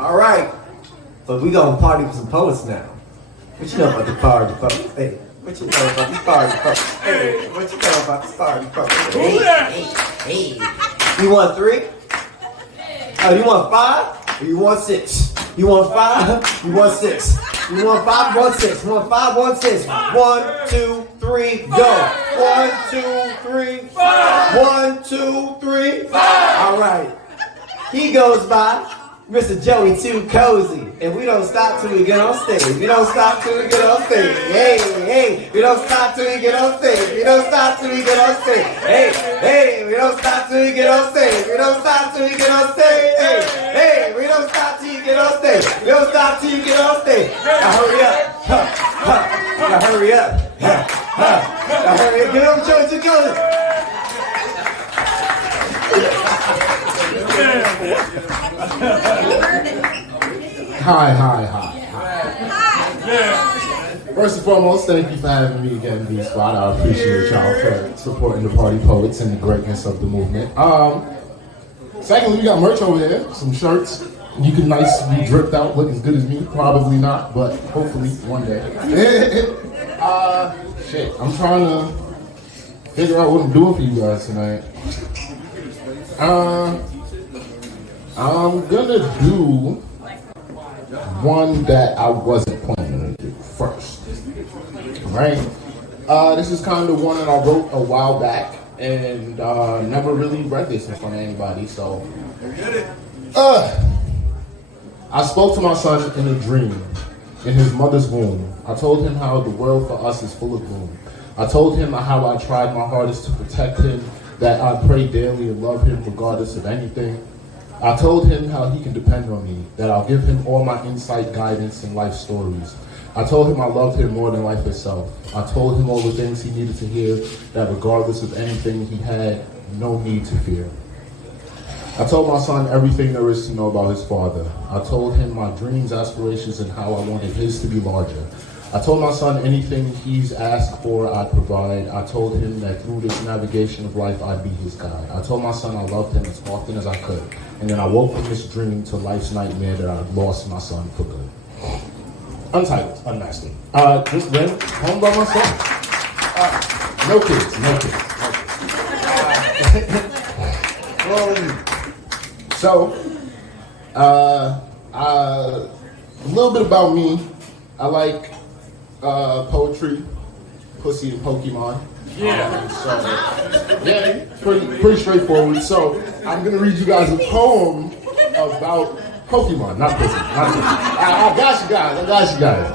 All right. So we gonna party with some poets now. What you know about the party poets? Hey, what you know about the party poets? Hey, what you know about the party poets? Hey. You want 3? Oh, you want 5? Or you want 6? You want 5? You want 6? You want 5? You want 6? You want 5? 1, 6. 1, 2, 3, go. 1, 2, 3, 1, 2, 3. All right. He goes by Mr. Joey Too Cozy, and we don't stop till we get on stage. We don't stop till we get on stage. Hey, we don't stop till we get on stage. We don't stop till we get on stage. Hey, we don't stop till we get on stage. We don't stop till we get on stage. Hey, we don't stop till you get on stage. We don't stop till you get on stage. Now hurry up. Now hurry up. Now hurry up. Get on Joey Too Cozy. Hi. First and foremost, thank you for having me again, B-Spot. I appreciate y'all for supporting the Party Poets and the greatness of the movement. Secondly, we got merch over there, some shirts. You can nicely dripped out, look as good as me. Probably not, but hopefully one day. I'm trying to figure out what I'm doing for you guys tonight. I'm gonna do one that I wasn't planning to do first, right? This is kind of one that I wrote a while back and never really read this in front of anybody, so. I spoke to my son in a dream, in his mother's womb. I told him how the world for us is full of gloom. I told him how I tried my hardest to protect him, that I pray daily and love him regardless of anything. I told him how he can depend on me, that I'll give him all my insight, guidance, and life stories. I told him I loved him more than life itself. I told him all the things he needed to hear, that regardless of anything, he had no need to fear. I told my son everything there is to know about his father. I told him my dreams, aspirations, and how I wanted his to be larger. I told my son anything he's asked for, I'd provide. I told him that through this navigation of life, I'd be his guide. I told my son I loved him as often as I could. And then I woke from this dream to life's nightmare that I'd lost my son for good. Untitled, unmasking. Just went home by myself. No kids. A little bit about me. I like poetry, pussy, and Pokemon. Pretty straightforward. So I'm gonna read you guys a poem about Pokemon, not pussy. I got you guys.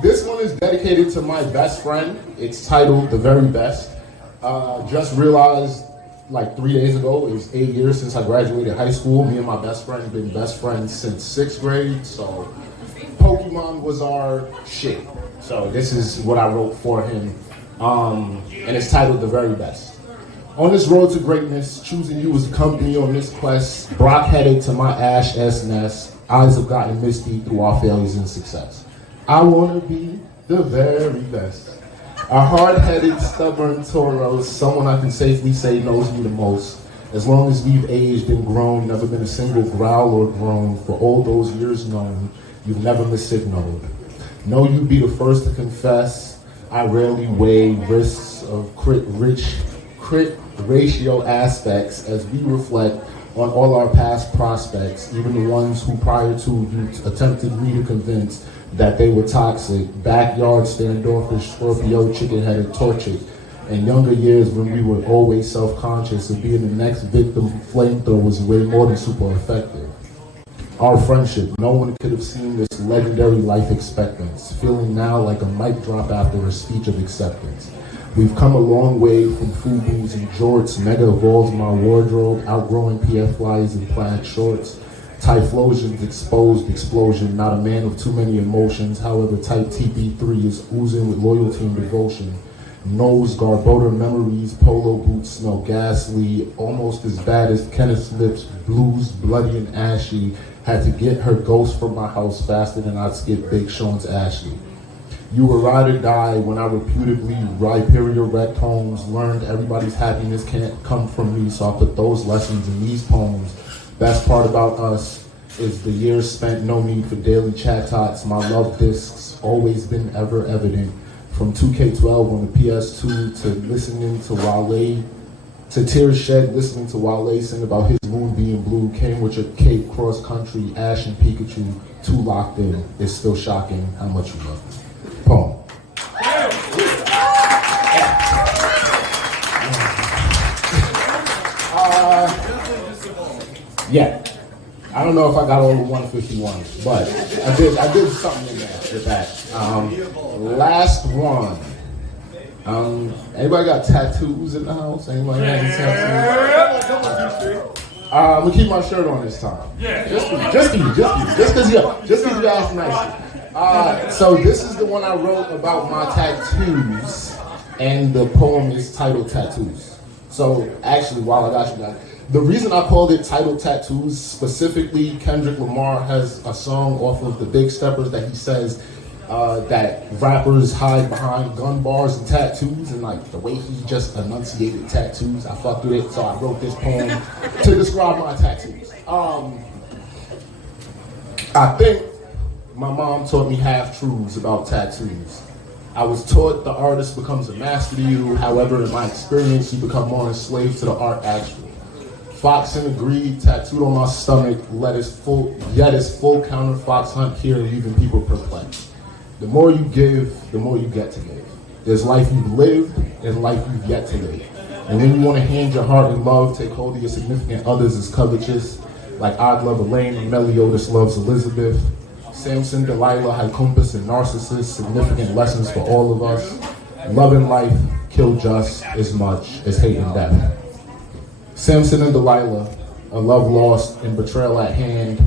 This one is dedicated to my best friend. It's titled "The Very Best." Just realized like 3 days ago, it was 8 years since I graduated high school. Me and my best friend have been best friends since 6th grade. So Pokemon was our shit. So this is what I wrote for him. And it's titled "The Very Best." On this road to greatness, choosing you as a company on this quest, Brock headed to my ash-ass nest. Eyes have gotten misty through our failures and success. I want to be the very best. A hard-headed, stubborn Tauros, someone I can safely say knows me the most. As long as we've aged and grown, never been a single growl or groan. For all those years known, you've never missignaled. Know you be the first to confess. I rarely weigh risks of crit ratio aspects as we reflect on all our past prospects, even the ones who prior to you attempted me to convince that they were toxic, backyard standoffish, Scorpio, chicken-headed, tortured, and younger years when we were always self-conscious of being the next victim, flamethrowers way more than super effective. Our friendship, no one could have seen this legendary life expectance, feeling now like a mic drop after a speech of acceptance. We've come a long way from FUBUs and jorts, mega evolves my wardrobe, outgrowing PFYs and plaid shorts. Typhlosions, exposed explosion, not a man of too many emotions, however type TP3 is oozing with loyalty and devotion. Nose guard, boater memories, polo boots, smell ghastly, almost as bad as Kenneth's lips, blues, bloody and ashy. Had to get her ghost from my house faster than I'd skip Big Sean's Ashley. You were ride or die when I reputably Rhyperior wrecked homes, learned everybody's happiness can't come from me, so I put those lessons in these poems. Best part about us is the years spent, no need for daily chat tots. My love discs always been ever evident. From 2K12 on the PS2 to listening to Wale, to tears shed listening to Wale sing about his moon being blue, came with your cape, cross country, Ash and Pikachu, too locked in. It's still shocking how much you love me. Poem. Yeah. I don't know if I got all the 151, but I did something in there with that. Last one. Anybody got tattoos in the house? Anybody got any tattoos? I'm gonna keep my shirt on this time. Just because you asked nicely. So this is the one I wrote about my tattoos, and the poem is titled Tattoos. So actually, while I got you guys, the reason I called it titled Tattoos, specifically Kendrick Lamar has a song off of the Big Steppers that he says that rappers hide behind gun bars and tattoos, and like the way he just enunciated tattoos, I fucked with it, so I wrote this poem to describe my tattoos. I think my mom taught me half-truths about tattoos. I was taught the artist becomes a master to you, however, in my experience, you become more enslaved to the art actually. Fox and the greed tattooed on my stomach, yet it's full counter fox hunt here, leaving people perplexed. The more you give, the more you get to give. There's life you've lived and life you've yet to live. And when you want to hand your heart and love, take hold of your significant others as covetous, like I'd love Elaine and Meliodas loves Elizabeth. Samson, Delilah, Hycumpus, and Narcissus, significant lessons for all of us. Love and life kill just as much as hate and death. Samson and Delilah, a love lost and betrayal at hand.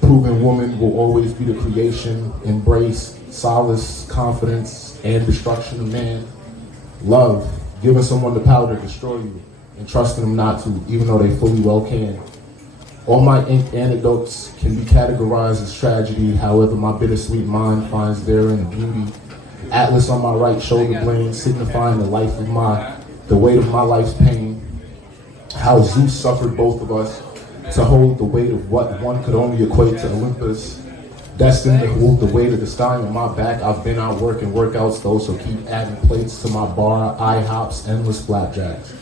Proven woman will always be the creation, embrace, solace, confidence, and destruction of man. Love, giving someone the power to destroy you and trusting them not to, even though they fully well can. All my ink anecdotes can be categorized as tragedy, however my bittersweet mind finds therein a beauty. Atlas on my right shoulder blade, signifying the weight of my life's pain. How Zeus suffered both of us to hold the weight of what one could only equate to Olympus. Destined to hold the weight of the sky on my back, I've been out working workouts though, so keep adding plates to my bar, IHOPs, endless flapjacks.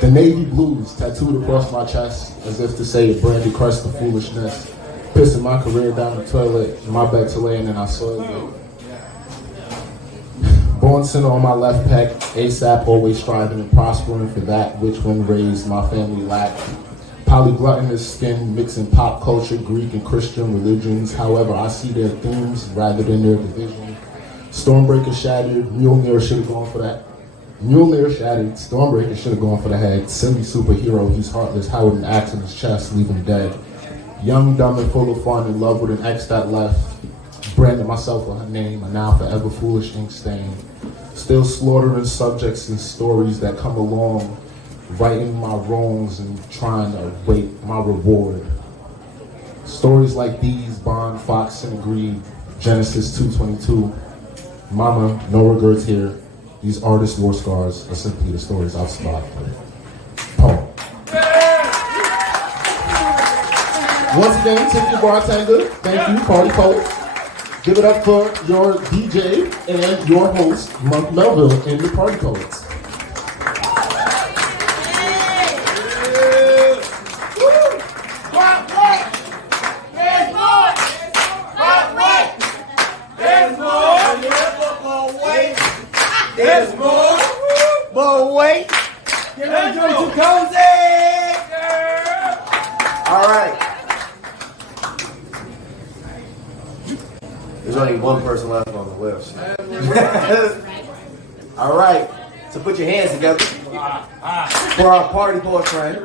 The navy blues tattooed across my chest, as if to say it branded crushed the foolishness. Pissing my career down the toilet, my bed to lay in, and I soiled it. Born sinner on my left pec, ASAP always striving and prospering for that which when raised my family lacked. Polygluttonous skin mixing pop culture, Greek and Christian religions, however I see their themes rather than their division. Stormbreaker shattered, Mjolnir should have gone for that. Mjolnir shattered, Stormbreaker should have gone for the head. Silly superhero, he's heartless, Howard an axe in his chest, leave him dead. Young, dumb, and full of fun, in love with an ex that left. Branded myself with her name, a now forever foolish ink stain. Still slaughtering subjects and stories that come along, righting my wrongs and trying to await my reward. Stories like these bond Fox and greed, Genesis 2:22. Mama, no regrets here. These artist war scars are simply the stories I've survived with. Poem. Once again, tip your bartender. Thank you, party poets. Give it up for your DJ and your host, Monk Melville, and the Party Poets. There's more, but wait. Get that joint too cozy. All right. There's only one person left on the list. All right. So put your hands together for our party poet friend.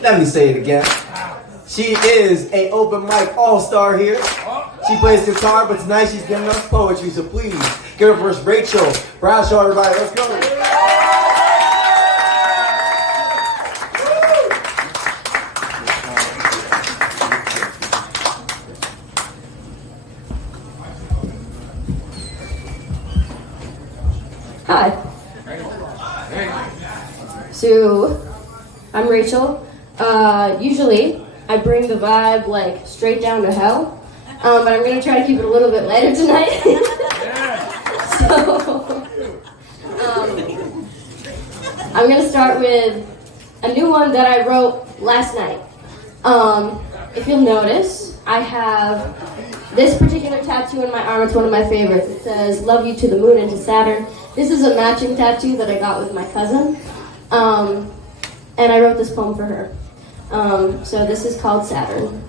Let me say it again. She is a open mic all-star here. She plays guitar, but tonight she's giving us poetry, so please give her first Rachel Bradshaw, everybody. Let's go. Hi. So, I'm Rachel. Usually, I bring the vibe like straight down to hell, but I'm gonna try to keep it a little bit lighter tonight. So, I'm gonna start with a new one that I wrote last night. If you'll notice, I have this particular tattoo on my arm. It's one of my favorites. It says, "Love you to the moon and to Saturn." This is a matching tattoo that I got with my cousin. And I wrote this poem for her. So this is called Saturn.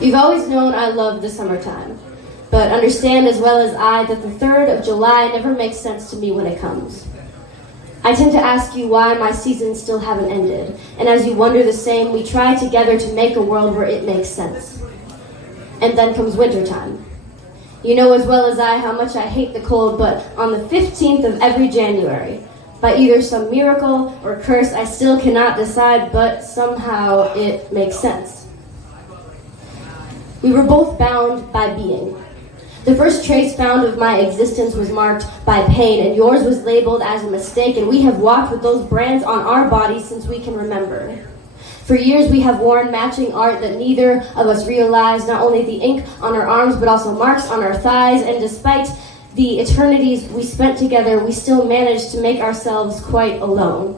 You've always known I love the summertime, but understand as well as I that the 3rd of July never makes sense to me when it comes. I tend to ask you why my seasons still haven't ended, and as you wonder the same, we try together to make a world where it makes sense. And then comes wintertime. You know as well as I how much I hate the cold, but on the 15th of every January, by either some miracle or curse, I still cannot decide, but somehow it makes sense. We were both bound by being. The first trace found of my existence was marked by pain, and yours was labeled as a mistake, and we have walked with those brands on our bodies since we can remember. For years we have worn matching art that neither of us realized, not only the ink on our arms, but also marks on our thighs, and despite the eternities we spent together, we still managed to make ourselves quite alone.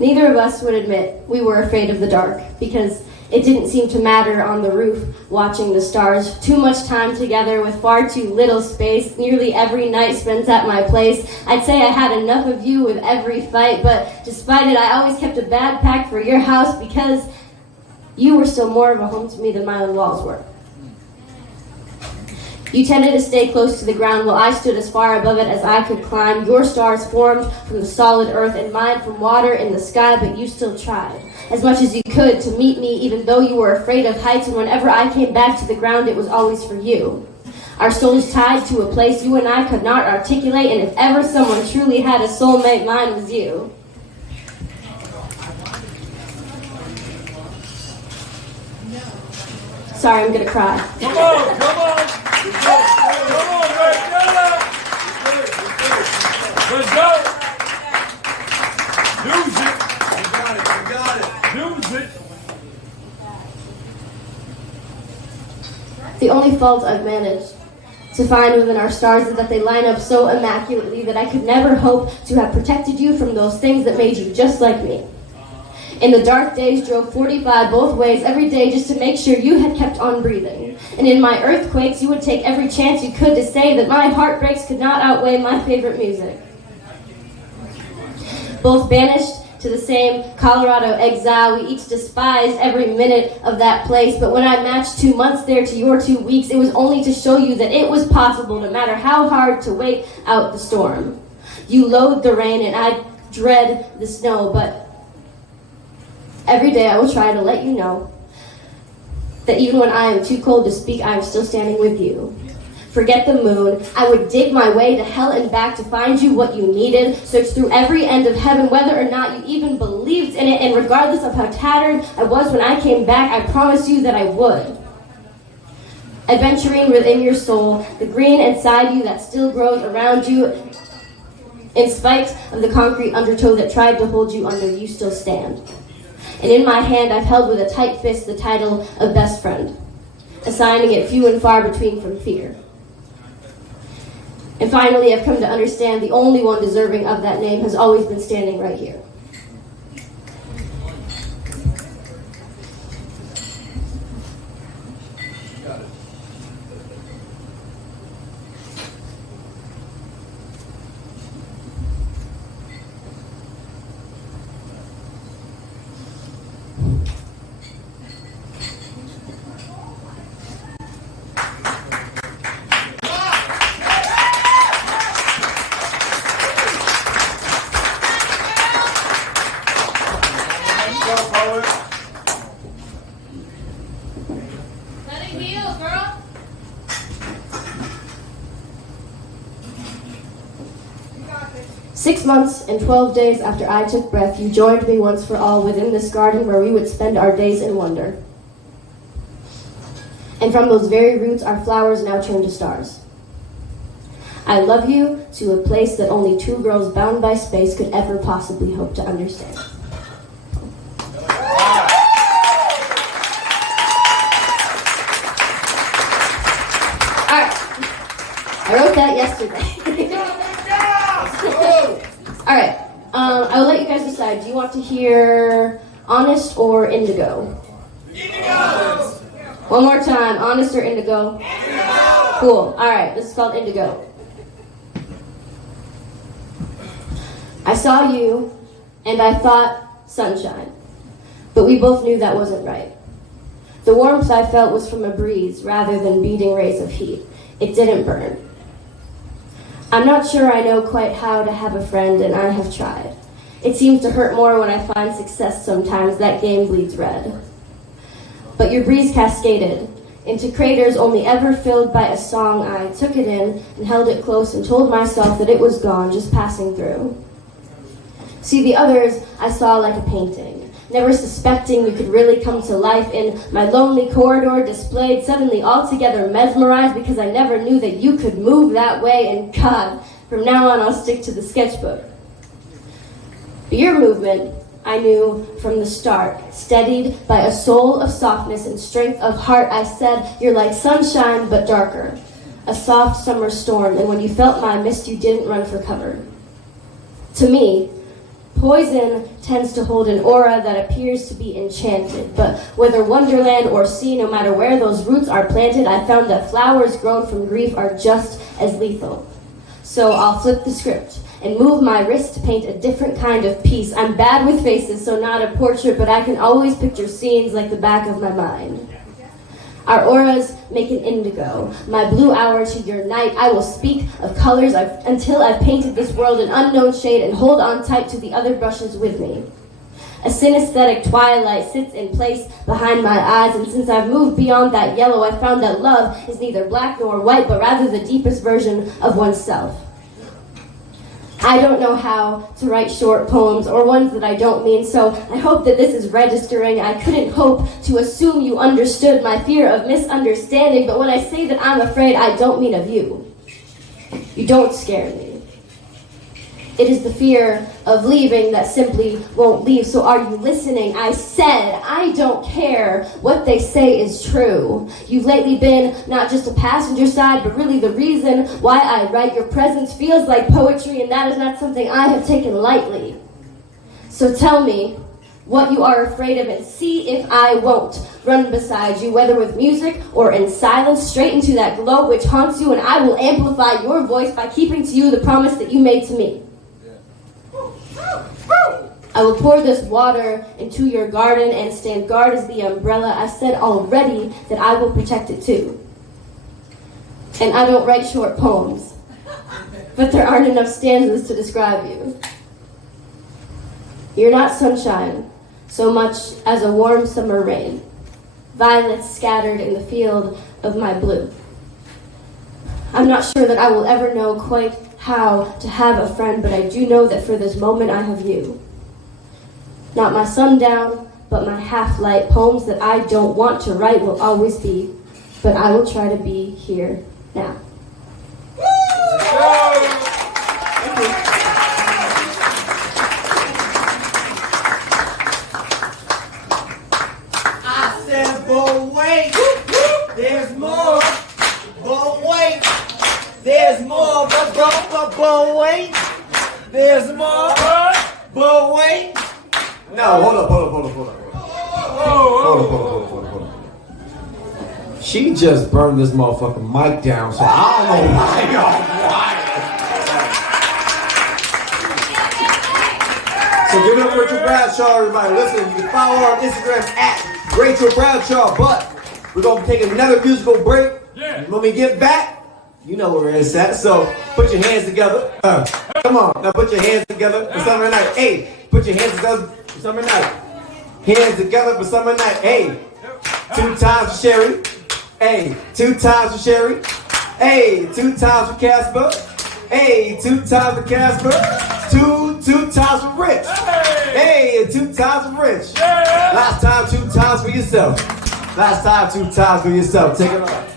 Neither of us would admit we were afraid of the dark, because it didn't seem to matter on the roof, watching the stars. Too much time together with far too little space. Nearly every night spent at my place. I'd say I had enough of you with every fight, but despite it, I always kept a bad pack for your house because you were still more of a home to me than my own walls were. You tended to stay close to the ground while I stood as far above it as I could climb. Your stars formed from the solid earth and mine from water in the sky, but you still tried as much as you could to meet me, even though you were afraid of heights, and whenever I came back to the ground, it was always for you. Our souls tied to a place you and I could not articulate, and if ever someone truly had a soulmate, mine was you. Sorry, I'm gonna cry. Come on, come on! Come on, Bradshaw! Let's go! Use it! You got it! Use it! The only fault I've managed to find within our stars is that they line up so immaculately that I could never hope to have protected you from those things that made you just like me. In the dark days, drove 45 both ways every day just to make sure you had kept on breathing. And in my earthquakes, you would take every chance you could to say that my heartbreaks could not outweigh my favorite music. Both banished to the same Colorado exile, we each despised every minute of that place. But when I matched 2 months there to your 2 weeks, it was only to show you that it was possible, no matter how hard, to wait out the storm. You loathe the rain and I dread the snow, but every day I will try to let you know that even when I am too cold to speak, I am still standing with you. Forget the moon. I would dig my way to hell and back to find you what you needed. Search through every end of heaven, whether or not you even believed in it. And regardless of how tattered I was when I came back, I promise you that I would. Adventuring within your soul, the green inside you that still grows around you, in spite of the concrete undertow that tried to hold you under, you still stand. And in my hand, I've held with a tight fist the title of best friend, assigning it few and far between from fear. And finally, I've come to understand the only one deserving of that name has always been standing right here. Letting heal, girl. "6 months and 12 days after I took breath, you joined me once for all within this garden where we would spend our days in wonder. And from those very roots, our flowers now turn to stars. I love you to a place that only two girls bound by space could ever possibly hope to understand. Alright. I wrote that yesterday. Alright. I will let you guys decide. Do you want to hear Honest or Indigo? Indigo! One more time. Honest or Indigo? Indigo! Cool. Alright, this is called Indigo. I saw you, and I thought sunshine. But we both knew that wasn't right. The warmth I felt was from a breeze rather than beating rays of heat. It didn't burn. I'm not sure I know quite how to have a friend, and I have tried. It seems to hurt more when I find success sometimes. That game bleeds red. But your breeze cascaded into craters only ever filled by a song. I took it in and held it close and told myself that it was gone, just passing through. See, the others I saw like a painting, never suspecting you could really come to life in my lonely corridor, displayed, suddenly altogether mesmerized because I never knew that you could move that way, and God, from now on I'll stick to the sketchbook. But your movement, I knew from the start, steadied by a soul of softness and strength of heart. I said, you're like sunshine but darker, a soft summer storm, and when you felt my mist you didn't run for cover. To me, poison tends to hold an aura that appears to be enchanted, but whether wonderland or sea, no matter where those roots are planted, I found that flowers grown from grief are just as lethal. So I'll flip the script and move my wrist to paint a different kind of piece. I'm bad with faces, so not a portrait, but I can always picture scenes like the back of my mind. Our auras make an indigo, my blue hour to your night. I will speak of colors until I've painted this world an unknown shade and hold on tight to the other brushes with me. A synesthetic twilight sits in place behind my eyes, and since I've moved beyond that yellow, I found that love is neither black nor white, but rather the deepest version of oneself. I don't know how to write short poems or ones that I don't mean, so I hope that this is registering. I couldn't hope to assume you understood my fear of misunderstanding, but when I say that I'm afraid, I don't mean of you. You don't scare me. It is the fear of leaving that simply won't leave. So are you listening? I said, I don't care what they say is true. You've lately been not just a passenger side, but really the reason why I write. Your presence feels like poetry, and that is not something I have taken lightly. So tell me what you are afraid of and see if I won't run beside you, whether with music or in silence, straight into that glow which haunts you, and I will amplify your voice by keeping to you the promise that you made to me. I will pour this water into your garden and stand guard as the umbrella. I said already that I will protect it too. And I don't write short poems, but there aren't enough stanzas to describe you. You're not sunshine so much as a warm summer rain, violets scattered in the field of my blue. I'm not sure that I will ever know quite how to have a friend, but I do know that for this moment I have you. Not my sundown, but my half-light. Poems that I don't want to write will always be, but I will try to be here now. Thank you. I said, but wait, there's more. But wait, there's more. But wait, there's more. But wait. No, hold up. Hold up. She just burned this motherfucking mic down, so I don't know why y'all quiet. So give it up for Rachel Bradshaw, everybody. Listen, you can follow her on Instagram at Rachel Bradshaw, but we're going to take another musical break. Yeah. When we get back, you know where it's at, so put your hands together. Come on, now put your hands together for summer night. Hey, put your hands together for summer night. Hands together for summer night. Hey, 2 times for Sherry. Hey, 2 times for Sherry. Hey, 2 times for Casper. Hey, 2 times for Casper. Two times for Rich. Hey, 2 times for Rich. Last time, 2 times for yourself. Last time, 2 times for yourself. Take it off.